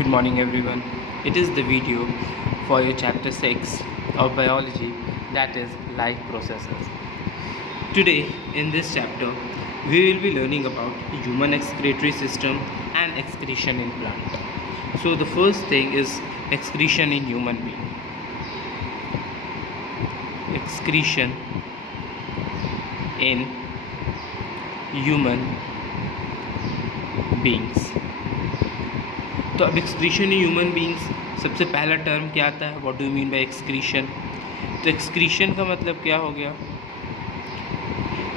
Good morning everyone. It is the video for your chapter 6 of biology, that is life processes. Today in this chapter we will be learning about human excretory system and excretion in plant. So the first thing is excretion in human being. Excretion in human beings. तो अब excretion in human beings, सबसे पहला term क्या आता है, what do you mean by excretion. तो excretion का मतलब क्या हो गया,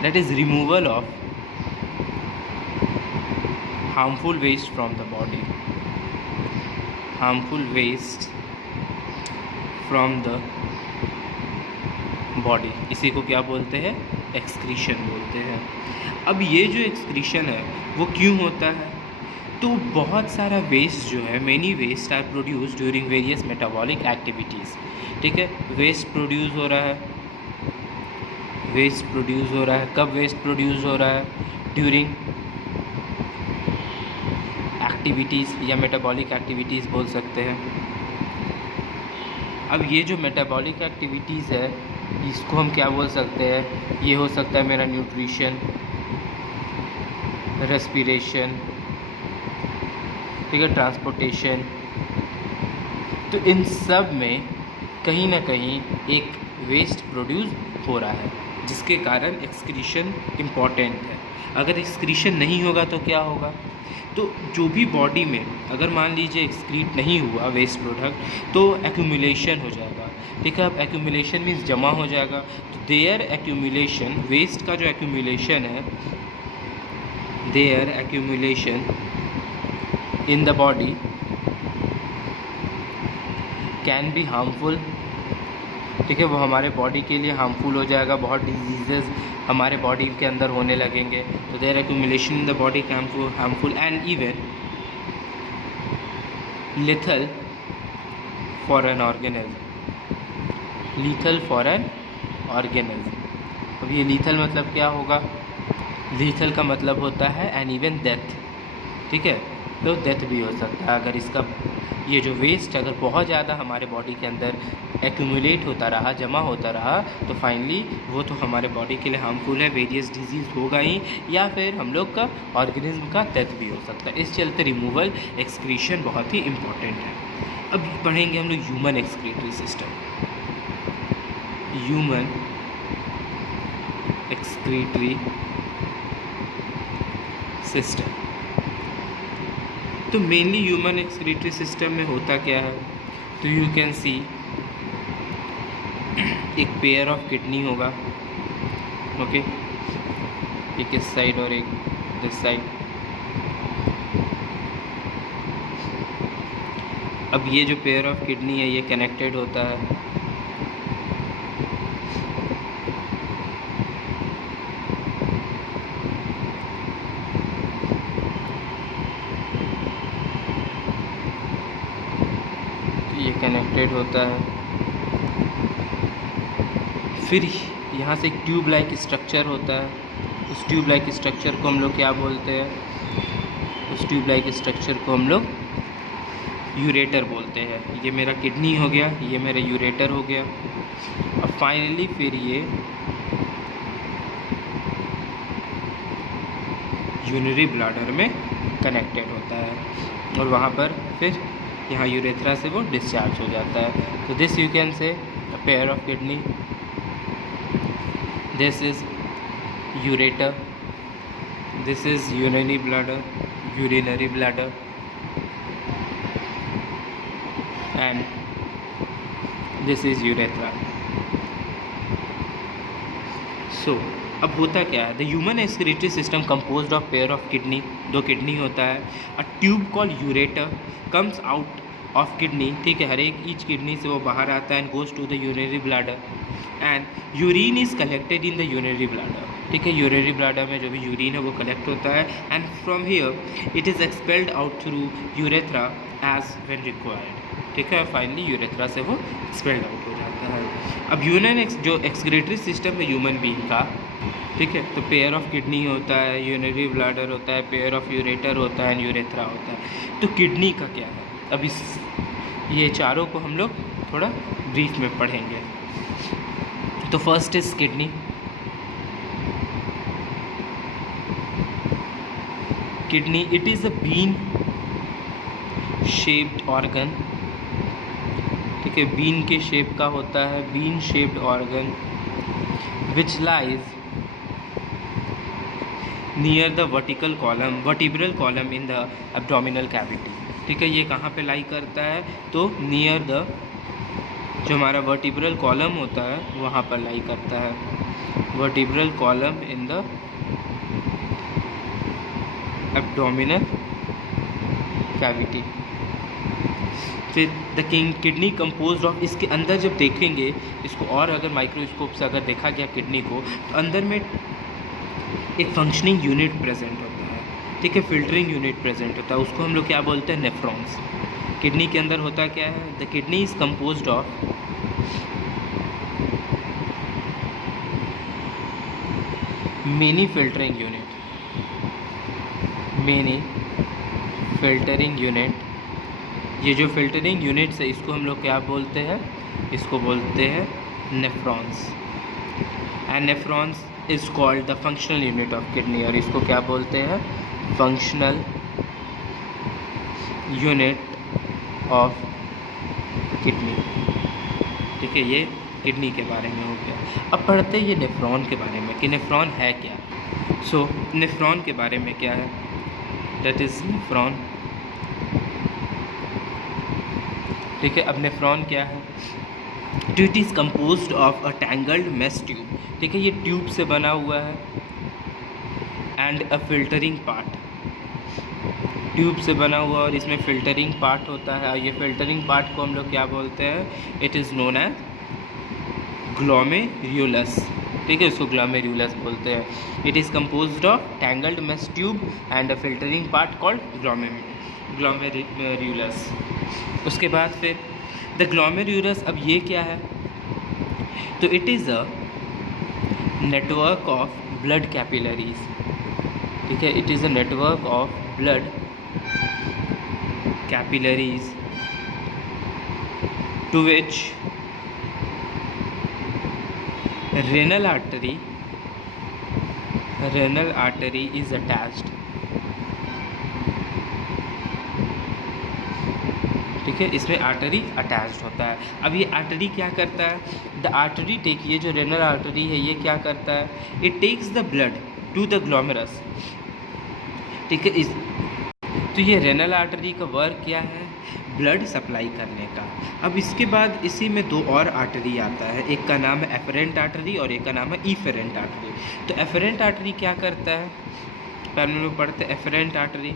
that is removal of harmful waste from the body, harmful waste from the body, इसी को क्या बोलते हैं, एक्सक्रीशन बोलते हैं। अब ये जो एक्सक्रीशन है वो क्यों होता है, तो बहुत सारा वेस्ट जो है, many waste are produce during various metabolic activities. ठीक है, वेस्ट प्रोड्यूस हो रहा है, वेस्ट प्रोड्यूस हो रहा है, कब वेस्ट प्रोड्यूस हो रहा है, ड्यूरिंग एक्टिविटीज़ या मेटाबॉलिक एक्टिविटीज़ बोल सकते हैं। अब ये जो मेटाबॉलिक एक्टिविटीज़ है इसको हम क्या बोल सकते हैं, ये हो सकता है मेरा न्यूट्रिशन, रेस्पिरेशन, ठीक है, ट्रांसपोर्टेशन। तो इन सब में कहीं ना कहीं एक वेस्ट प्रोड्यूस हो रहा है, जिसके कारण एक्सक्रीशन इम्पॉर्टेंट है। अगर एक्सक्रीशन नहीं होगा तो क्या होगा, तो जो भी बॉडी में अगर मान लीजिए एक्सक्रीट नहीं हुआ वेस्ट प्रोडक्ट तो एक्यूमुलेशन हो जाएगा। ठीक है, अब एक्यूमुलेशन मीन्स जमा हो जाएगा। तो देयर एक्यूमुलेशन, वेस्ट का जो एक्यूमुलेशन है, their accumulation in the body can be harmful। ठीक है, वो हमारे बॉडी के लिए हार्मफुल हो जाएगा, बहुत डिजीज़ेस हमारे बॉडी के अंदर होने लगेंगे। तो their accumulation in the body can be harmful and even lethal for an organism, lethal for an organism. अब ये लीथल मतलब क्या होगा, लीथल का मतलब होता है एंड इवन डेथ। ठीक है, तो डेथ भी हो सकता है अगर इसका ये जो वेस्ट अगर बहुत ज़्यादा हमारे बॉडी के अंदर एक्यूमुलेट होता रहा, जमा होता रहा, तो फाइनली वो तो हमारे बॉडी के लिए हार्मफुल है, वेरियस डिजीज़ होगा ही, या फिर हम लोग का ऑर्गेनिज्म का डेथ भी हो सकता है। इस चलते रिमूवल एक्सक्रीशन बहुत ही इम्पोर्टेंट है। अब पढ़ेंगे हम लोग human excretory system, human excretory system. तो मेनली ह्यूमन एक्सक्रीटरी सिस्टम में होता क्या है, तो यू कैन सी एक पेयर ऑफ किडनी होगा, ओके, एक इस साइड और एक दिस साइड। अब ये जो पेयर ऑफ किडनी है ये कनेक्टेड होता है, कनेक्टेड होता है। फिर यहाँ से एक ट्यूब लाइक स्ट्रक्चर होता है, उस ट्यूब लाइक स्ट्रक्चर को हम लोग क्या बोलते हैं, उस ट्यूब लाइक स्ट्रक्चर को हम लोग यूरेटर बोलते हैं। ये मेरा किडनी हो गया, ये मेरा यूरेटर हो गया। अब फाइनली फिर ये यूरिनरी ब्लैडर में कनेक्टेड होता है और वहाँ पर फिर यहाँ यूरेथ्रा से वो डिस्चार्ज हो जाता है। तो this you can say a pair of kidney, this is ureter, this is urinary bladder and this is urethra. So अब होता क्या है, the human excretory system composed of pair of kidney, दो किडनी होता है, a tube called ureter comes out of kidney. ठीक है, हर एक ईच किडनी से वो बाहर आता है and goes to the urinary bladder and urine is collected in the urinary bladder. ठीक है, यूरिनरी ब्लैडर में जो भी यूरिन है वो कलेक्ट होता है and from here it is expelled out through urethra as when required. ठीक है, फाइनली यूरेथ्रा से वो एक्सपेल्ड आउट हो जाता है। अब ह्यूमन जो एक्सक्रीटरी सिस्टम है ह्यूमन बीइंग का, ठीक है, तो पेयर ऑफ किडनी होता है, यूरिनरी ब्लैडर होता है, पेयर ऑफ यूरेटर होता है एंड यूरेथ्रा होता है। तो किडनी का क्या है, अब ये चारों को हम लोग थोड़ा ब्रीफ में पढ़ेंगे। तो first is kidney. Kidney, it is a bean shaped organ. ठीक है, बीन के शेप का होता है, bean shaped organ which lies near the vertebral column in the abdominal cavity. ठीक है, ये कहाँ पे लाई करता है? तो नियर द, जो हमारा वर्टिब्रल कॉलम होता है वहाँ पर लाई करता है, vertebral column in the abdominal cavity. फिर द किडनी कंपोज्ड ऑफ, इसके अंदर जब देखेंगे इसको और अगर माइक्रोस्कोप से अगर देखा गया किडनी को, तो अंदर में एक फंक्शनिंग यूनिट प्रेजेंट होता है। ठीक है, फिल्टरिंग यूनिट प्रेजेंट होता है, उसको हम लोग क्या बोलते हैं? नेफ्रॉन्स। किडनी के अंदर होता क्या है? The kidney is composed of many filtering unit, many filtering unit. ये जो फिल्टरिंग यूनिट्स है इसको हम लोग क्या बोलते हैं? इसको बोलते हैं nephrons. And nephrons is called the functional unit of kidney, और इसको क्या बोलते हैं? Functional unit of kidney. ठीक है, ये किडनी के बारे में हो गया। अब पढ़ते हैं ये नेफ्रॉन के बारे में कि नेफ्रॉन है क्या। सो नेफ्रॉन के बारे में क्या है? That is nephron. ठीक है, अब नेफ्रॉन क्या है? It is composed of a tangled mesh tube. ठीक है, ये ट्यूब से बना हुआ है, and a filtering part, tube से बना हुआ और इसमें फिल्टरिंग पार्ट होता है। और ये फिल्टरिंग पार्ट को हम लोग क्या बोलते हैं? It is known as glomerulus. ठीक है, इसको ग्लोमेरुलस बोलते हैं। It is composed of tangled mesh tube and a filtering part called glomerulus. उसके बाद फिर द ग्लोमेरुलस, अब ये क्या है? तो it is a network of blood capillaries. ठीक है, it is a network of blood capillaries to which renal artery is attached। ठीक है, इसमें आर्टरी अटैच्ड होता है। अब ये आर्टरी क्या करता है? द आर्टरी टेक, ये जो रेनल आर्टरी है ये क्या करता है? It takes the blood to the glomerulus. ठीक है, तो ये रेनल आर्टरी का वर्क क्या है? ब्लड सप्लाई करने का। अब इसके बाद इसी में दो और आर्टरी आता है, एक का नाम है एफरेंट आर्टरी और एक का नाम है इफेरेंट आर्टरी। तो एफरेंट आर्टरी क्या करता है? पहले लोग पढ़ते हैं एफरेंट आर्टरी।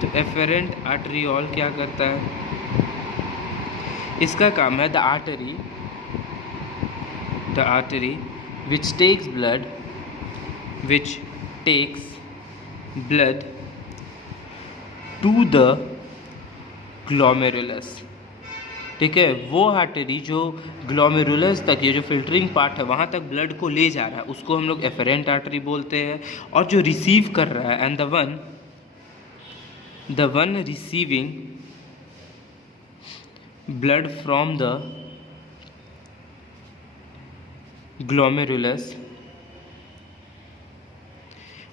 तो एफरेंट आर्टरीओल क्या करता है? इसका काम है the artery which takes blood to the glomerulus. ठीक है, वो आर्टरी जो ग्लोमेरुलस तक, ये जो फिल्टरिंग पार्ट है वहाँ तक ब्लड को ले जा रहा है, उसको हम लोग एफरेंट आर्टरी बोलते हैं। और जो रिसीव कर रहा है, and the one receiving blood from the glomerulus,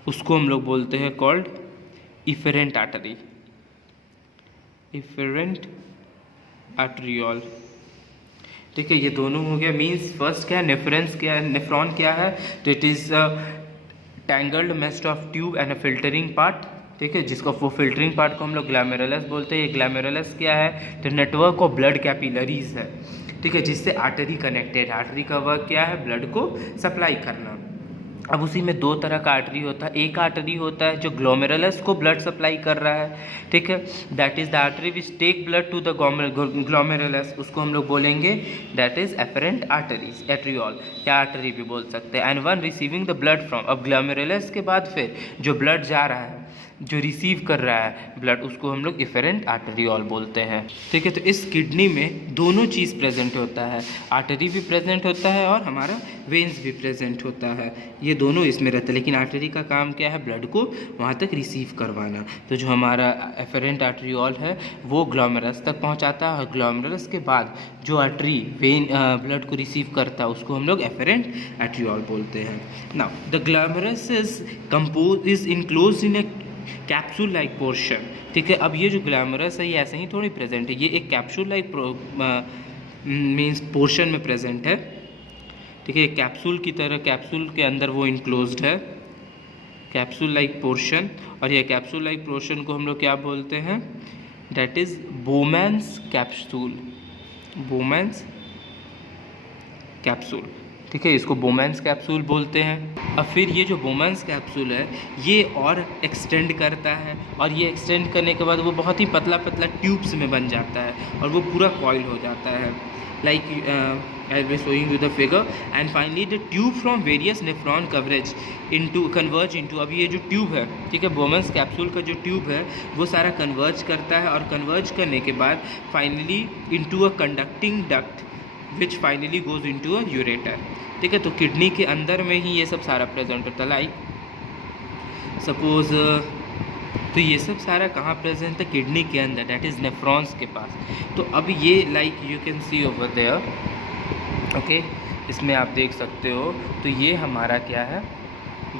उसको हम लोग बोलते हैं कॉल्ड इफेरेंट आर्टरी, इफेरेंट आर्टरियोल। ठीक है, ये दोनों हो गया। मीन्स फर्स्ट क्या है? नेफ्रॉन क्या है? तो it is tangled mesh of tube and a filtering part. ठीक है, जिसको वो फिल्टरिंग पार्ट को हम लोग ग्लोमेरुलस बोलते हैं। ये ग्लोमेरुलस क्या है? तो नेटवर्क ऑफ ब्लड कैपिलरीज है। ठीक है, जिससे आर्टरी कनेक्टेड। आर्टरी का वर्क क्या है? ब्लड को सप्लाई करना। अब उसी में दो तरह का आर्टरी होता है। एक आर्टरी होता है जो ग्लोमेरुलस को ब्लड सप्लाई कर रहा है। ठीक है, that is the artery which take blood to the glomerulus, उसको हम लोग बोलेंगे that is afferent arteries, arteriole या आर्टरी भी बोल सकते हैं। And one receiving the blood from, अब ग्लोमेरुलस के बाद फिर जो ब्लड जा रहा है जो रिसीव कर रहा है ब्लड उसको हम लोग इफेरेंट आर्टेरियोल बोलते हैं। ठीक है, तो इस किडनी में दोनों चीज़ प्रेजेंट होता है, आर्टरी भी प्रेजेंट होता है और हमारा वेंस भी प्रेजेंट होता है, ये दोनों इसमें रहता है। लेकिन आर्टरी का काम क्या है, ब्लड को वहाँ तक रिसीव करवाना। तो जो हमारा एफरेंट आर्टेरियोल है वो ग्लोमेरुलस तक पहुँचाता है और ग्लोमेरुलस के बाद जो आर्टरी वेन ब्लड को रिसीव करता है उसको हम लोग एफरेंट आर्टेरियोल बोलते हैं। Now the glomerulus is enclosed in A capsule like portion. ठीक है, अब ये जो ग्लैमरस है ये ऐसे ही थोड़ी प्रेजेंट है, ये एक कैप्सूल लाइक मीन्स पोर्शन में प्रेजेंट है। ठीक है, कैप्सूल की तरह, कैप्सूल के अंदर वो इनक्लोज्ड है, कैप्सूल लाइक पोर्शन। और ये कैप्सूल लाइक पोर्शन को हम लोग क्या बोलते हैं, that is Bowman's capsule, Bowman's capsule. ठीक है, इसको बोमैन्स कैप्सूल बोलते हैं। अब फिर ये जो बोमैन्स कैप्सूल है ये और एक्सटेंड करता है और ये एक्सटेंड करने के बाद वो बहुत ही पतला पतला ट्यूब्स में बन जाता है और वो पूरा कॉइल हो जाता है, like I will showing you the figure. And finally the tube from various nephron coverage into converge into, अब ये जो ट्यूब है, ठीक है, बोमैन्स कैप्सूल का जो ट्यूब है वो सारा कन्वर्ज करता है और कन्वर्ज करने के बाद finally into a conducting duct which finally goes into a ureter. ठीक है, तो किडनी के अंदर में ही ये सब सारा प्रेजेंट होता है, लाइक सपोज, तो ये सब सारा कहाँ प्रेजेंट है, किडनी के अंदर, दैट इज़ नेफ्रॉन्स के पास। तो अब ये like you can see over there, okay, इसमें आप देख सकते हो। तो ये हमारा क्या है,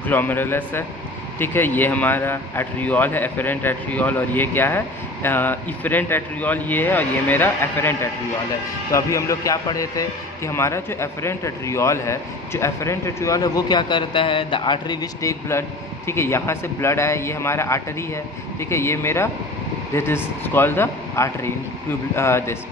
ग्लोमेरुलस है। ठीक है, ये हमारा आर्टेरियोल है, एफरेंट आर्टेरियोल, और ये क्या है, इफरेंट आर्टेरियोल ये है, और ये मेरा एफरेंट आर्टेरियोल है। तो अभी हम लोग क्या पढ़े थे कि हमारा जो एफरेंट आर्टेरियोल है, जो एफरेंट आर्टेरियोल है वो क्या करता है, the artery which take blood. ठीक है, यहाँ से ब्लड आया, ये हमारा आर्टरी है। ठीक है, ये मेरा this is called the artery, this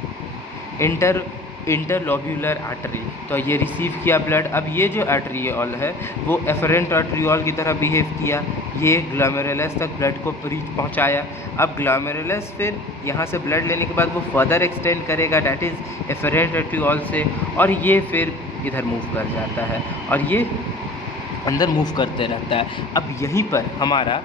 interlobular artery. तो ये रिसीव किया ब्लड। अब ये जो आर्टेरियोल है वो एफरेंट आर्टेरियोल की तरह बिहेव किया, ये ग्लोमेरुलस तक ब्लड को पहुंचाया। अब ग्लोमेरुलस फिर यहाँ से ब्लड लेने के बाद वो फर्दर एक्सटेंड करेगा, डैट इज़ एफरेंट आर्टेरियोल से, और ये फिर इधर मूव कर जाता है और ये अंदर मूव करते रहता है। अब यहीं पर हमारा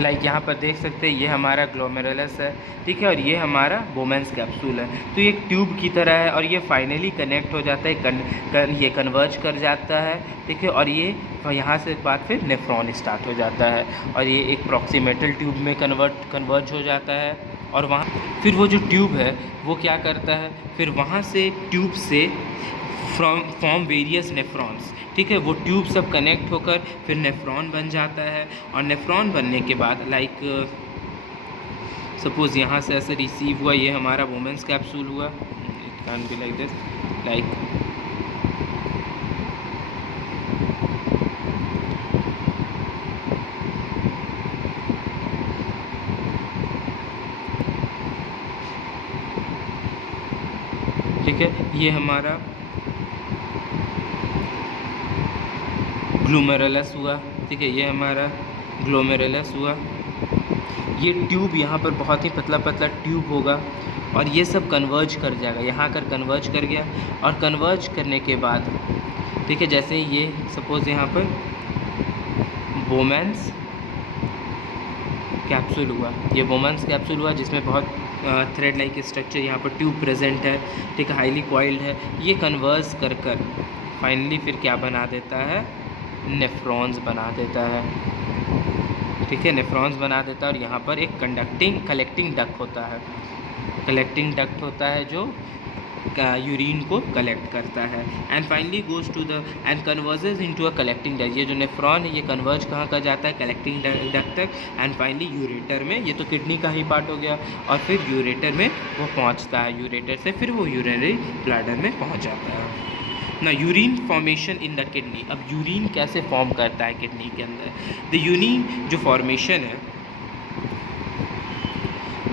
लाइक यहाँ पर देख सकते हैं, ये हमारा ग्लोमेरुलस है। ठीक है, और ये हमारा बोमैन्स कैप्सूल है। तो ये एक ट्यूब की तरह है और ये फाइनली कनेक्ट हो जाता है, ये कन्वर्ज कर जाता है। ठीक है, और ये यहाँ से बाद फिर नेफ्रॉन स्टार्ट हो जाता है और ये एक प्रॉक्सीमेटल ट्यूब में कन्वर्ज हो जाता है। और वहाँ फिर वो जो ट्यूब है वो क्या करता है, फिर वहाँ से ट्यूब से फॉर्म वेरियस नेफ्रॉन्स। ठीक है, वो ट्यूब सब कनेक्ट होकर फिर नेफ्रॉन बन जाता है और नेफ्रॉन बनने के बाद लाइक सपोज यहाँ से ऐसे रिसीव हुआ, ये हमारा वुमेन्स कैप्सूल हुआ, it can be like this, like ठीक है, ये हमारा ग्लोमेरुलस हुआ। ठीक है, ये हमारा ग्लोमेरुलस हुआ। ये ट्यूब यहाँ पर बहुत ही पतला पतला ट्यूब होगा और ये सब कन्वर्ज कर जाएगा, यहाँ कर कन्वर्ज कर गया। और कन्वर्ज करने के बाद ठीक है, जैसे ही ये सपोज यहाँ पर बोमैन्स कैप्सूल हुआ, ये बोमैन्स कैप्सूल हुआ जिसमें बहुत थ्रेड लाइक स्ट्रक्चर, यहाँ पर ट्यूब प्रेजेंट है। ठीक है, हाईली कॉइल्ड है। ये कन्वर्ज कर फाइनली फिर क्या बना देता है, नेफ्रॉन्स बना देता है। ठीक है, नेफ्रॉन्स बना देता है और यहाँ पर एक कलेक्टिंग डक्ट होता है, कलेक्टिंग डक्ट होता है जो यूरिन को कलेक्ट करता है। And finally goes to the and converges into a collecting duct. ये जो नेफ्रॉन है ये कन्वर्ज कहाँ का जाता है, कलेक्टिंग डक्ट तक। एंड फाइनली यूरेटर में, ये तो किडनी का ही पार्ट हो गया, और फिर यूरेटर में वो पहुँचता है, यूरेटर से फिर वो यूरिनरी ब्लैडर में पहुँच जाता है ना। Urine formation in the kidney. अब यूरिन कैसे फॉर्म करता है किडनी के अंदर, द यूरिन जो फॉर्मेशन है,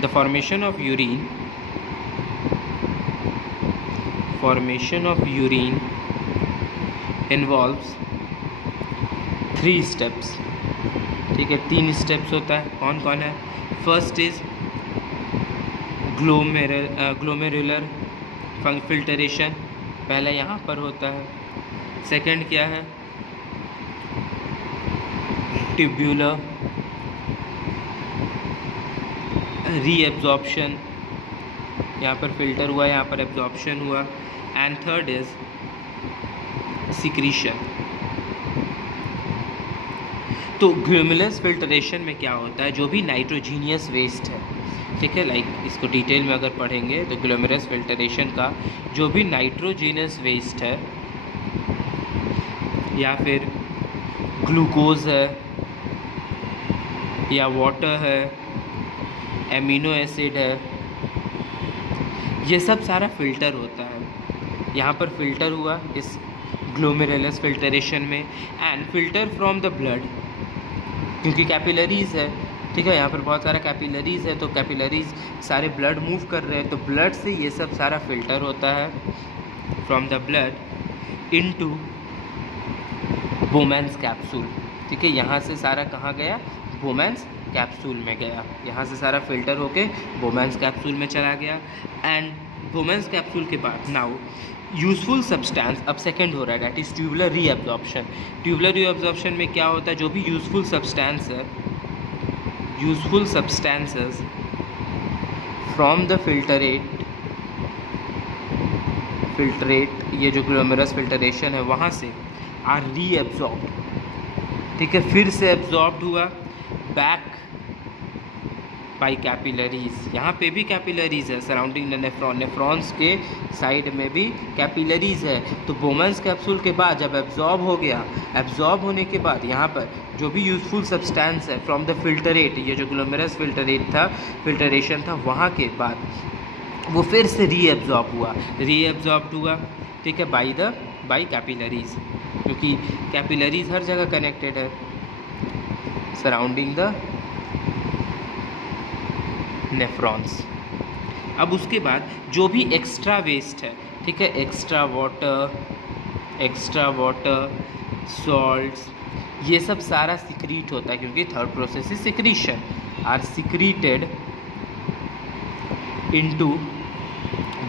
the formation of urine involves 3 steps. ठीक है, 3 स्टेप्स होता है। कौन कौन है, फर्स्ट इज ग्लोमेरुलर फिल्टरेशन, पहला यहाँ पर होता है। सेकंड क्या है, ट्यूब्यूलर रीएब्जॉर्प्शन, यहाँ पर फिल्टर हुआ, यहाँ पर एब्जॉर्प्शन हुआ, एंड थर्ड इज सिक्रीशन। तो ग्लोमेरुलस फिल्ट्रेशन में क्या होता है, जो भी नाइट्रोजीनियस वेस्ट है, ठीक है, लाइक इसको डिटेल में अगर पढ़ेंगे तो ग्लोमेरुलस फिल्ट्रेशन का जो भी नाइट्रोजीनियस वेस्ट है या फिर ग्लूकोज है या वाटर है, एमिनो एसिड है, ये सब सारा फिल्टर होता है। यहाँ पर फिल्टर हुआ इस ग्लोमेरुलस फिल्ट्रेशन में, and filter from the blood, क्योंकि कैपिलरीज है, ठीक है, यहाँ पर बहुत सारा कैपिलरीज है, तो कैपिलरीज सारे ब्लड मूव कर रहे हैं, तो ब्लड से ये सब सारा फिल्टर होता है from the blood into Bowman's capsule, ठीक है। यहाँ से सारा कहाँ गया, बोमैन्स कैप्सूल में गया, यहाँ से सारा फिल्टर होके बोमैन्स कैप्सूल में चला गया। एंड बोमैन्स कैप्सूल के बाद नाउ यूजफुल सब्सटेंस अब सेकेंड हो रहा है, that is tubular reabsorption. Tubular reabsorption में क्या होता है, जो भी यूजफुल सब्सटेंस है, useful substances from the filtrate, ये जो ग्लोमेरुलस फिल्ट्रेशन है वहाँ से आर रीअब्जॉर्ब्ड, ठीक है, फिर से एब्जॉर्ब्ड हुआ बैक बाई कैपिलरीज। यहाँ पे भी कैपिलरीज है सराउंडिंग द नेफ्रॉन, नेफ्रॉन्स के साइड में भी कैपिलरीज है। तो बोमैन्स कैप्सूल के बाद जब एब्जॉर्ब हो गया, एब्जॉर्ब होने के बाद यहाँ पर जो भी यूजफुल सब्सटेंस है फ्रॉम द फिल्ट्रेट, ये जो ग्लोमेरुलस फिल्ट्रेशन था वहाँ के बाद वो फिर से रीएब्जॉर्ब हुआ, ठीक है, बाई कैपिलरीज, क्योंकि कैपिलरीज हर जगह कनेक्टेड है सराउंडिंग द नेफ्रॉन्स। अब उसके बाद जो भी एक्स्ट्रा वेस्ट है, ठीक है, एक्स्ट्रा वाटर, सॉल्ट्स, ये सब सारा सिक्रीट होता है, क्योंकि third process is secretion, are secreted into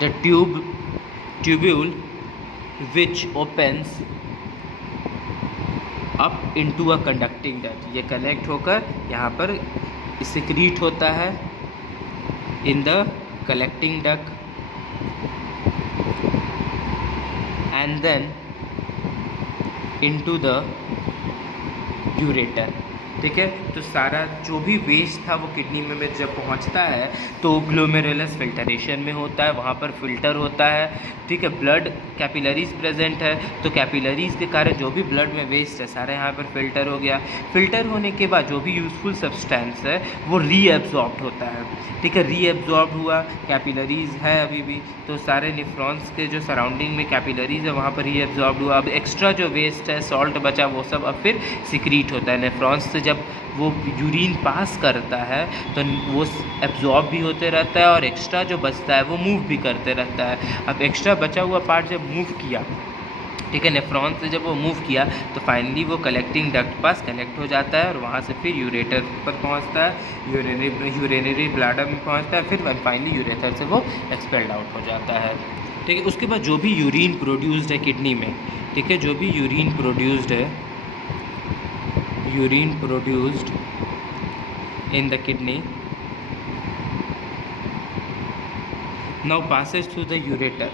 the tubule which opens up into a conducting duct. ये कनेक्ट होकर यहाँ पर सिक्रीट होता है in the collecting duct and then into the ureter, ठीक है। तो सारा जो भी वेस्ट था वो किडनी में जब पहुंचता है तो ग्लोमेरुलस फिल्ट्रेशन में होता है, वहाँ पर फिल्टर होता है, ठीक है। ब्लड कैपिलरीज प्रेजेंट है, तो कैपिलरीज के कारण जो भी ब्लड में वेस्ट है सारा यहाँ पर फिल्टर हो गया। फिल्टर होने के बाद जो भी यूजफुल सब्सटेंस है वो रीएब्जॉर्ब्ड होता है, ठीक है, रीएब्जॉर्ब हुआ, कैपिलरीज है अभी भी, तो सारे नेफ्रॉन्स के जो सराउंडिंग में कैपिलरीज है वहाँ पर रीएब्जॉर्ब हुआ। अब एक्स्ट्रा जो वेस्ट है, सॉल्ट बचा, वो सब अब फिर सिक्रीट होता है नेफ्रॉन्स से। जब वो यूरिन पास करता है तो वो एब्जॉर्ब भी होते रहता है, और एक्स्ट्रा जो बचता है वो मूव भी करते रहता है। अब एक्स्ट्रा बचा हुआ पार्ट जब मूव किया, ठीक है, नेफ्रॉन से जब वो मूव किया तो फाइनली वो कलेक्टिंग डक्ट पास कनेक्ट हो जाता है, और वहाँ से फिर यूरेटर पर पहुँचता है, यूरिनरी ब्लैडर में पहुँचता है, फिर फाइनली यूरेटर से वो एक्सपेल्ड आउट हो जाता है, ठीक है। उसके बाद जो भी यूरिन प्रोड्यूस्ड है किडनी में, ठीक है, जो भी यूरिन प्रोड्यूस्ड है, urine produced in the kidney now passes through the ureter,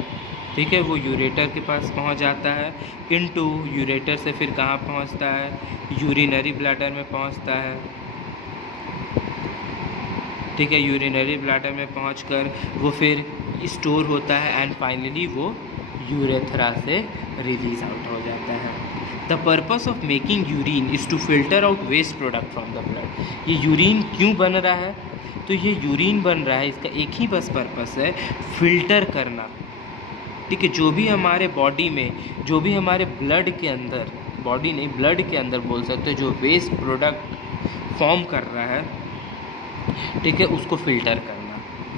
ठीक है, वो यूरेटर के पास पहुंच जाता है। इनटू यूरेटर से फिर कहाँ पहुंचता है, यूरिनरी ब्लैडर में पहुंचता है, ठीक है। यूरिनरी ब्लैडर में पहुंचकर वो फिर स्टोर होता है, एंड फाइनली वो यूरेथ्रा से रिलीज आउट हो जाता है। The purpose of making urine is to filter out waste product from the blood. ये यूरिन क्यों बन रहा है, तो ये यूरिन बन रहा है, इसका एक ही बस पर्पस है, फिल्टर करना, ठीक है। जो भी हमारे बॉडी में, जो भी हमारे ब्लड के अंदर, बॉडी नहीं ब्लड के अंदर बोल सकते हैं, जो वेस्ट प्रोडक्ट फॉर्म कर रहा है, ठीक है, उसको फिल्टर करना,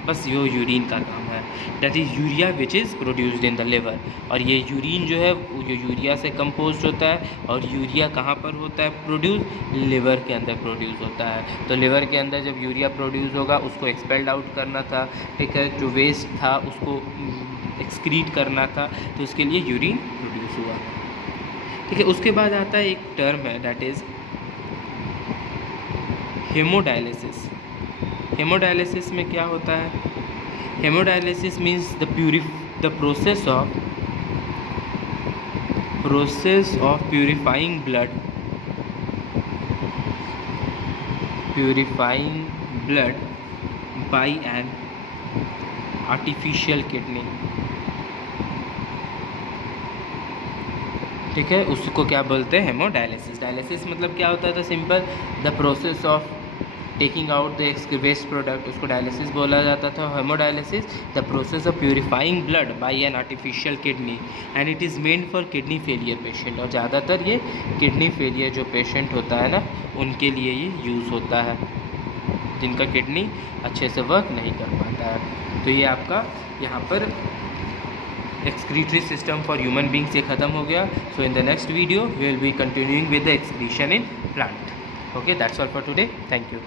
बस यो यूरिन का काम है। That is urea which is produced in the liver. और ये यूरिन जो है वो जो यूरिया से कंपोज होता है, और यूरिया कहाँ पर होता है प्रोड्यूस, लिवर के अंदर प्रोड्यूस होता है। तो लिवर के अंदर जब यूरिया प्रोड्यूस होगा उसको एक्सपेल्ड आउट करना था, ठीक है, जो वेस्ट था उसको एक्सक्रीट करना था, तो उसके लिए यूरिन प्रोड्यूस हुआ, ठीक है। उसके बाद आता है एक टर्म है, दैट इज़ हेमोडायलिसिस। हेमोडायलिसिस में क्या होता है? Hemodialysis means the process of purifying blood by an artificial kidney। ठीक है, उसको क्या बोलते हैं? हेमोडायलिसिस। डायलिसिस मतलब क्या होता है? तो simple, the process of taking out the waste product, उसको डायलिसिस बोला जाता था। Haemodialysis the process of purifying blood by an artificial kidney and it is made for kidney failure patient. और ज़्यादातर ये किडनी फेलियर जो पेशेंट होता है ना, उनके लिए ये यूज़ होता है, जिनका किडनी अच्छे से वर्क नहीं कर पाता है। तो ये आपका यहाँ पर excretory system for human beings ये ख़त्म हो गया। So in the next video we will be continuing with the excretion in plant. Okay, that's all for today. Thank you.